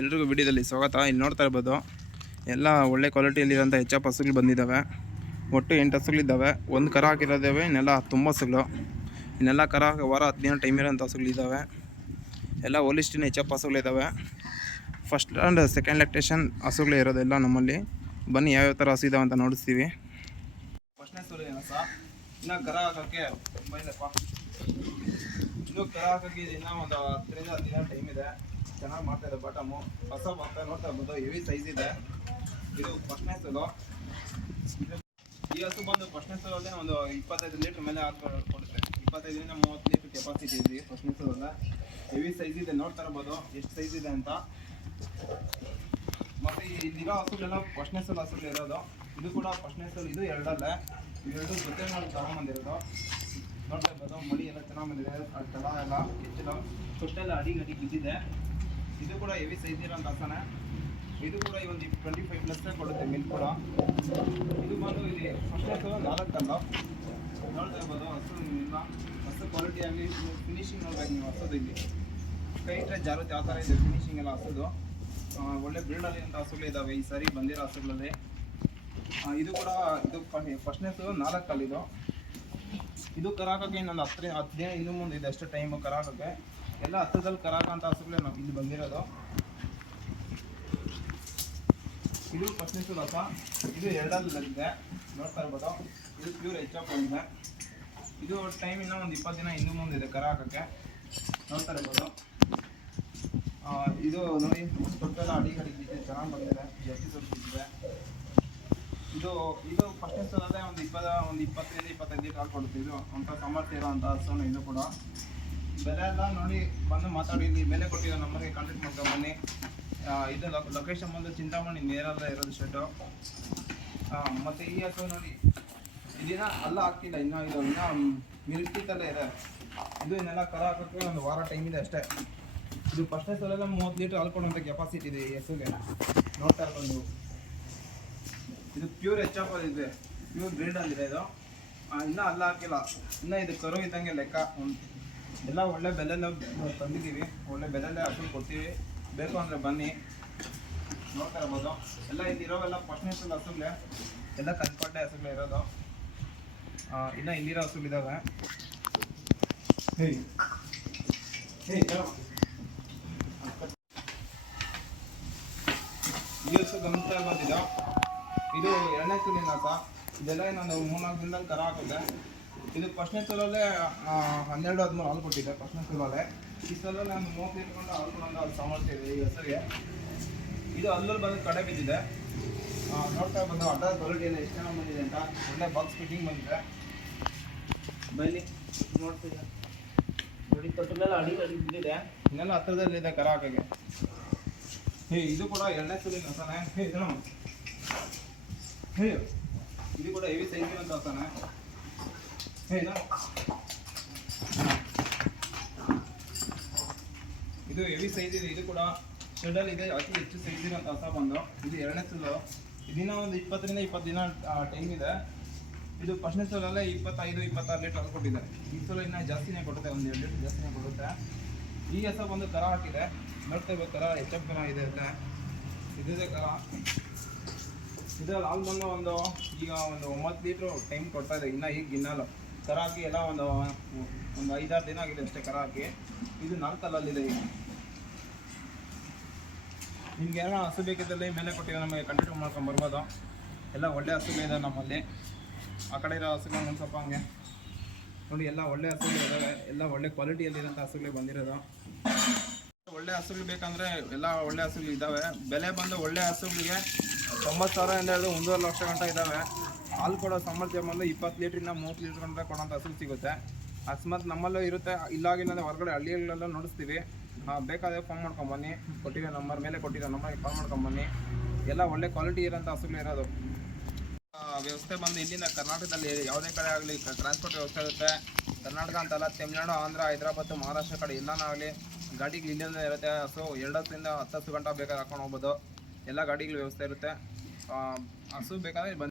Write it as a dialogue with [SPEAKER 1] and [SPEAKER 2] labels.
[SPEAKER 1] ಎಲ್ರಿಗೂ ವಿಡಿಯೋದಲ್ಲಿ ಸ್ವಾಗತ. ಇಲ್ಲಿ ನೋಡ್ತಾ ಇರ್ಬೋದು, ಎಲ್ಲ ಒಳ್ಳೆ ಕ್ವಾಲಿಟಿಯಲ್ಲಿರೋಂಥ ಹೆಚ್ಚ ಹಸುಗಳು ಬಂದಿದ್ದಾವೆ. ಒಟ್ಟು ಎಂಟು ಹಸುಗಳಿದ್ದಾವೆ ಒಂದು ಕರ ಹಾಕಿರೋದೇವೆ, ಇನ್ನೆಲ್ಲ ತುಂಬ ಹಸುಗಳು. ಇನ್ನೆಲ್ಲ ಕರ ವಾರ ಹದಿನೇಳು ಟೈಮ್ ಇರೋಂಥ ಹಸುಗಳಿದ್ದಾವೆ ಎಲ್ಲ ಹೋಲಿಸ್ಟಿನ ಎಫ್ ಹಸುಗಳಿದ್ದಾವೆ ಫಸ್ಟ್ ಆ್ಯಂಡ್ ಸೆಕೆಂಡ್ ಲ್ಯಾಕ್ಟೇಷನ್ ಹಸುಗಳೇ ಇರೋದೆಲ್ಲ ನಮ್ಮಲ್ಲಿ. ಬನ್ನಿ ಯಾವ್ಯಾವ ಥರ ಹಸು ಇದಾವೆ ಅಂತ ನೋಡಿಸ್ತೀವಿ. ಫಸ್ಟ್ನೇ ಇನ್ನೂ ಕರ ಹಾಕೋಕ್ಕೆ ಇನ್ನು ಕರ ಹಾಕೋಕ್ಕೆ ಇನ್ನೂ ಒಂದು ಹತ್ತರಿಂದ ದಿನ ಟೈಮ್ ಇದೆ. ಚೆನ್ನಾಗಿ ಮಾಡ್ತಾ ಇದೆ ಬಟಮು ಹೊಸ ಬರ್ತಾ ನೋಡ್ತಾ ಇರ್ಬೋದು ಹೆವಿ ಸೈಜ್ ಇದೆ. ಇದು ಫಸ್ಟ್ನೇ ಸಲು ಈ ಹಸು ಬಂದು ಫಸ್ಟ್ನೇ ಸಲಲ್ಲೇ ಒಂದು ಇಪ್ಪತ್ತೈದು ಲೀಟ್ರ್ ಮೇಲೆ ಹಾಕೊಂಡು ಕೊಡುತ್ತೆ. ಇಪ್ಪತ್ತೈದರಿಂದ ಮೂವತ್ತು ಲೀಟ್ರ್ ಕೆಪಾಸಿಟಿ ಇದೆ ಫಸ್ಟ್ನೇ ಸಲಲ್ಲ ಹೆವಿ ಸೈಜ್ ಇದೆ, ನೋಡ್ತಾ ಇರ್ಬೋದು. ಎಷ್ಟು ಸೈಜ್ ಇದೆ ಅಂತ. ಮತ್ತೆ ಇಲ್ಲಿರೋ ಹಸುಗಳೆಲ್ಲ ಫಸ್ಟ್ನೇ ಸಲ ಹಸುಗಳು ಇರೋದು. ಇದು ಕೂಡ ಫಸ್ಟ್ನೇ ಸಲ ಇದು ಎರಡಲ್ಲೇ. ಇವೆರಡು ಜೊತೆ ನಾವು ತಗೊಂಬಂದಿರೋದು ನೋಡ್ತಾ ಇರ್ಬೋದು, ಮಳಿ ಎಲ್ಲ ಚೆನ್ನಾಗಿ ಬಂದಿದೆ. ಅದು ತಳ ಎಲ್ಲ ಹೆಚ್ಚಿನ ತೊಟ್ಟೆಲ್ಲ ಅಡಿ ಗಡಿ ಬಿದ್ದಿದೆ. ಇದು ಕೂಡ ಹೆವಿ ಸೈಜ್ ಇರೋಂಥ ಹಸನೆ ಇದು ಕೂಡ ಈ ಒಂದು ಟ್ವೆಂಟಿ ಫೈವ್ ಪ್ಲಸ್ ಕೊಡುತ್ತೆ ಮಿಲ್ ಕೂಡ. ಇದು ಬಂದು ಇಲ್ಲಿ ಫಸ್ಟ್ನೇ ನಾಲ್ಕು ನಾಲ್ಕಲ್ಲ ನೋಡ್ತಾ ಇರ್ಬೋದು, ಹಸು ನಿಮ್ಮ ಹಸು ಕ್ವಾಲಿಟಿ ಆಗಲಿ ಫಿನಿಶಿಂಗ್ ನೋಡ್ಬೇಕು ನೀವು ಹಸೋದು ಇಲ್ಲಿ. ಕೈ ಇಟ್ಟರೆ ಜಾರುತ್ತೆ ಯಾವ ಥರ ಇದೆ ಫಿನಿಶಿಂಗ್ ಎಲ್ಲ ಹಸೋದು. ಒಳ್ಳೆ ಬಿಲ್ಡಲ್ಲಿ ಅಂತ ಹಸುಗಳು ಇದ್ದಾವೆ ಈ ಸರಿ ಬಂದಿರೋ ಹಸುಗಳಲ್ಲಿ. ಇದು ಕೂಡ, ಇದು ಫಸ್ಟ್ನೇಸು ನಾಲ್ಕಲ್ಲಿ ಇದು. ಇದು ಕರಾಕಕ್ಕೆ ಇನ್ನೊಂದು ಹತ್ತು ದಿನ ಇನ್ನು ಮುಂದೆ ಇದೆ ಅಷ್ಟು ಟೈಮು ಕರಾಕಕ್ಕೆ. ಎಲ್ಲ ಹತ್ತದಲ್ಲಿ ಕರಾಕಂತ ಹಸುಗಳೇ ನಾವು ಇಲ್ಲಿ ಬಂದಿರೋದು. ಇದು ಫಸ್ಟ್ನೇಸು ರಸ ಇದು ಎರಡಲ್ಲಿದೆ ನೋಡ್ತಾ ಇರ್ಬೋದು. ಇದು ಪ್ಯೂರ್ ಎಚ್ ಆಫ್ ಬಂದಿದೆ ಇದು ಟೈಮ್ ಇನ್ನೂ ಒಂದು ಇಪ್ಪತ್ತು ದಿನ ಇನ್ನು ಮುಂದಿದೆ ಕರಾಕಕ್ಕೆ ನೋಡ್ತಾ ಇರ್ಬೋದು. ಇದು ನೋಡಿ ತೊಟ್ಟೆಲ್ಲ ಅಡಿ ಕಡಿಗಿದೆ ಚೆನ್ನಾಗಿ ಬಂದಿದೆ. ಜರ್ಸಿ ದೊಡ್ಡ ಇದು ಇದು ಫಸ್ಟ್ ಸಲಲ್ಲೇ ಒಂದು ಇಪ್ಪತ್ತ, ಒಂದು ಇಪ್ಪತ್ತೈದು ಇಪ್ಪತ್ತೈದು ಲೀಟರ್ ಕೊಡುತ್ತೆ. ಇದು ಅಂತ ಸಮರ್ಥ ಇರೋ ಅಂತ ಹಸುನ ಇದು ಕೂಡ. ಬೆಲೆ ಎಲ್ಲ ನೋಡಿ ಬಂದು ಮಾತಾಡಿ ಇಲ್ಲಿ ಬೆಲೆ ಕೊಟ್ಟಿರೋ ನಂಬರ್ಗೆ ಕಾಂಟ್ಯಾಕ್ಟ್ ಮಾಡ್ಕೊಂಡು ಬನ್ನಿ. ಇದು ಲೊಕೇಶನ್ ಬಂದು ಚಿಂತಾಮಣಿ ನೇರಲ್ಲ ಇರೋದು ಶೆಡ್ಡು ಮತ್ತು ಈ ಹಸು ನೋಡಿ ಇದಿನ ಅಲ್ಲ ಹಾಕ್ತಿಲ್ಲ. ಇನ್ನೂ ಇದು, ಇನ್ನೂ ಮಿಲ್ಕಿತಲ್ಲೇ ಇದೆ. ಇದು ಇನ್ನೆಲ್ಲ ಕರ ಹಾಕೋಕ್ಕೆ ಒಂದು ವಾರ ಟೈಮ್ ಇದೆ ಅಷ್ಟೇ. ಇದು ಫಸ್ಟ್ ಸಲ ಮೂವತ್ತು ಲೀಟರ್ ಹಾಲ್ಕೊಡುವಂಥ ಕೆಪಾಸಿಟಿ ಇದೆ ಹೆಸರಿಗೆ ನೋಡ್ತಾ ನೀವು. ಇದು ಪ್ಯೂರ್ ಎಚ್ ಎಫ್ ಇದೆ. ಪ್ಯೂರ್ ಬ್ರೀಡಲ್ಲಿದೆ ಇದು. ಇನ್ನೂ ಅಲ್ಲ ಹಾಕಿಲ್ಲ. ಇನ್ನೂ ಇದು ಕರು ಇದ್ದಂಗೆ ಲೆಕ್ಕ. ಎಲ್ಲ ಒಳ್ಳೆ ಬೆಲೆಲ್ಲ ತಂದಿದ್ದೀವಿ. ಒಳ್ಳೆ ಬೆಲೆಲ್ಲೇ ಹಸು ಕೊಡ್ತೀವಿ. ಬೇಕು ಅಂದರೆ ಬನ್ನಿ. ನೋಡ್ತಾ ಇರ್ಬೋದು ಎಲ್ಲ ಇಲ್ಲಿರೋವೆಲ್ಲ ಫಸ್ಟ್ನೇ ಸಲ ಹಸುಗಳೇ. ಎಲ್ಲ ಕನ್ಪಟ್ಟೆ ಹಸುಗಳೇ ಇರೋದು. ಇಲ್ಲ ಇನ್ನು ಇಲ್ಲಿರೋ ಹಸುಗಳಿದ್ದಾವೆ. ಈ ಹಸು ಗಮನಿಸ್ತಾ ಇರ್ಬೋದಿದ್ದು ಇದು ಎರಡನೇ ಸುಲಿನ ಹಸ ಇದೆಲ್ಲ ಇನ್ನೊಂದು ಮೂರ್ನಾಲ್ಕು ದಿನದಲ್ಲಿ ಕರ ಹಾಕಿದೆ. ಇದು ಫಸ್ಟ್ನೇ ಸಲಲ್ಲೇ ಹನ್ನೆರಡು ಹದಿಮೂರು ಹಾಲು ಕೊಟ್ಟಿದೆ ಫಸ್ಟ್ನೇ ಸಲಲ್ಲೇ ಈ ಸಲ ನಾನು ಮೂವತ್ತು ಇಟ್ಕೊಂಡು ಹಾಲು ಕೊಡೋದು ಅದು ಸಾಮರ್ಥ್ಯ ಇದೆ ಈ ಹೆಸರಿಗೆ. ಇದು ಅಲ್ಲಲ್ಲಿ ಬಂದು ಕಡೆ ಬಿದ್ದಿದೆ. ನೋಡ್ತಾ ಬಂದು ಅಡ್ಡ ಕ್ವಾಲಿಟಿ ಎಲ್ಲ ಎಷ್ಟು ಜನ ಬಂದಿದೆ ಅಂತ. ಒಳ್ಳೆ ಬಾಕ್ಸ್ ಫಿಟ್ಟಿಂಗ್ ಬಂದಿದೆ. ಬನ್ನಿ ನೋಡ್ತಿದ್ದೆ ನೋಡಿ ತೊಟ್ಟಲೆಲ್ಲ ಅಡಿ ಬಿದ್ದಿದೆ. ಇನ್ನೆಲ್ಲ ಹತ್ತಿರದಲ್ಲಿದೆ ಕರ ಹಾಕಾಗೆ ಹೇ, ಇದು ಕೂಡ ಎರಡನೇ ಸಲ ಹೇ ಇದು ಹೇ, ಇದು ಕೂಡ ಹೆವಿ ಸೈಜ್ ಅಂತ ಹಸನೆ ಹೇ ಇದು ಹೆವಿ ಸೈಜ್ ಇದೆ. ಇದು ಕೂಡ ಶೆಡಲ್ ಇದೆ. ಅತಿ ಹೆಚ್ಚು ಸೈಜ್ ಇರೋ ಹಸ ಬಂದು ಇದು ಎರಡನೇ ಸುಲು ಇದಿನ ಒಂದು ಇಪ್ಪತ್ತರಿಂದ ಇಪ್ಪತ್ತು ದಿನ ಟೈಮ್ ಇದೆ. ಇದು ಫಸ್ಟ್ನೇ ಸಲಲ್ಲೇ ಇಪ್ಪತ್ತೈದು, ಇಪ್ಪತ್ತಾರು ಲೀಟರ್ ಹಾಲು ಕೊಟ್ಟಿದೆ ಈ ಸಲ ಇನ್ನೂ ಜಾಸ್ತಿನೇ ಕೊಡುತ್ತೆ. ಒಂದು ಎರಡು ಲೀಟರ್ ಜಾಸ್ತಿನೇ ಕೊಡುತ್ತೆ. ಈ ಹಸ ಬಂದು ಕರ ಹಾಕಿದೆ. ನೋಡ್ತಾ ಇವತ್ತು ಕರ ಎಚ್ ಕರ ಇದೆ ಅಂತ. ಇದೇ ಕರ. ಇದ್ರಲ್ಲಿ ಹಾಲು ಬಂದು ಒಂದು ಈಗ ಒಂದು ಒಂಬತ್ತು ಲೀಟ್ರು ಟೈಮ್ ಕೊಡ್ತಾ ಇದೆ. ಇನ್ನೂ ಈಗ ಗಿನ್ನಲ್ಲ. ಕರ ಹಾಕಿ ಎಲ್ಲ ಒಂದು ಒಂದು ಐದಾರು ದಿನ ಆಗಿದೆ ಅಷ್ಟೇ ಕರ ಹಾಕಿ ಇದು ನಾಲ್ಕಲ್ಲಲ್ಲಿದೆ ಈಗ. ನಿಮ್ಗೆ ಏನೋ ಹಸು ಬೇಕಿದ್ದಲ್ಲಿ ಮೇಲೆ ಕೊಟ್ಟಿಗೆ ನಮಗೆ ಕಂಟಿನ್ಯೂ ಮಾಡ್ಕೊಂಡು ಬರ್ಬೋದು. ಎಲ್ಲ ಒಳ್ಳೆ ಹಸುಗಳಿದೆ ನಮ್ಮಲ್ಲಿ. ಆ ಕಡೆ ಇರೋ ಹಸುಗಳು ಒಂದು ಸ್ವಲ್ಪ ಹಂಗೆ ನೋಡಿ, ಎಲ್ಲ ಒಳ್ಳೆ ಹಸುಗಳು ಇದಾವೆ. ಎಲ್ಲ ಒಳ್ಳೆ ಕ್ವಾಲಿಟಿಯಲ್ಲಿರೋಂಥ ಹಸುಗಳಿಗೆ ಬಂದಿರೋದು. ಒಳ್ಳೆ ಹಸುಗಳು ಬೇಕಂದ್ರೆ ಎಲ್ಲ ಒಳ್ಳೆ ಹಸುಗಳು ಇದ್ದಾವೆ ಬೆಲೆ ಬಂದು ಒಳ್ಳೆ ಹಸುಗಳಿಗೆ ತೊಂಬತ್ತು ಸಾವಿರ ಇಂದ ಒಂದೂವರೆ ಲಕ್ಷ ಗಂಟೆ ಇದ್ದಾವೆ ಹಾಲು ಕೊಡೋ ಸಾಮರ್ಥ್ಯ ಬಂದು ಇಪ್ಪತ್ತು ಲೀಟ್ರಿಂದ ಮೂವತ್ತು ಲೀಟ್ರ್ ಗಂಟ ಕೊಡೋಂಥ ಹಸು ಸಿಗುತ್ತೆ. ಅಕಸ್ಮಾತ್ ನಮ್ಮಲ್ಲೂ ಇರುತ್ತೆ. ಇಲ್ಲಾಗಿಲ್ಲ ಹೊರಗಡೆ ಹಳ್ಳಿಗಳೆಲ್ಲ ನೋಡಿಸ್ತೀವಿ. ಬೇಕಾದ್ರೆ ಫೋನ್ ಮಾಡ್ಕೊಂಬನ್ನಿ ಕೊಟ್ಟಿರೋ ನಂಬರ್ ಮೇಲೆ ಕೊಟ್ಟಿರೋ ನಂಬರ್ಗೆ ಕಾಲ್ ಮಾಡ್ಕೊಂಬನ್ನಿ ಎಲ್ಲ ಒಳ್ಳೆ ಕ್ವಾಲಿಟಿ ಇರೋಂಥ ಹಸುಗಳು ಇರೋದು. ವ್ಯವಸ್ಥೆ ಬಂದು ಇಲ್ಲಿಂದ ಕರ್ನಾಟಕದಲ್ಲಿ ಯಾವುದೇ ಕಡೆ ಆಗಲಿ ಟ್ರಾನ್ಸ್ಪೋರ್ಟ್ ವ್ಯವಸ್ಥೆ ಇರುತ್ತೆ. ಕರ್ನಾಟಕ ಅಂತಲ್ಲ, ತಮಿಳ್ನಾಡು, ಆಂಧ್ರ, ಹೈದರಾಬಾದ್, ಮಹಾರಾಷ್ಟ್ರ ಕಡೆ ಎಲ್ಲನಾಗಲಿ ಗಾಡಿಗಳು ಇಲ್ಲಿಂದ ಇರುತ್ತೆ. ಸೊ ಎರಡು ಹತ್ತರಿಂದ ಹತ್ತು ಹತ್ತು ಗಂಟೆ ಬೇಕಾದ್ರೆ ಹಾಕೊಂಡು ಹೋಗ್ಬೋದು. ಎಲ್ಲ ಗಾಡಿಗಳ ವ್ಯವಸ್ಥೆ ಇರುತ್ತೆ. ಹಸು ಬೇಕಾದ್ರೆ ಬಂದು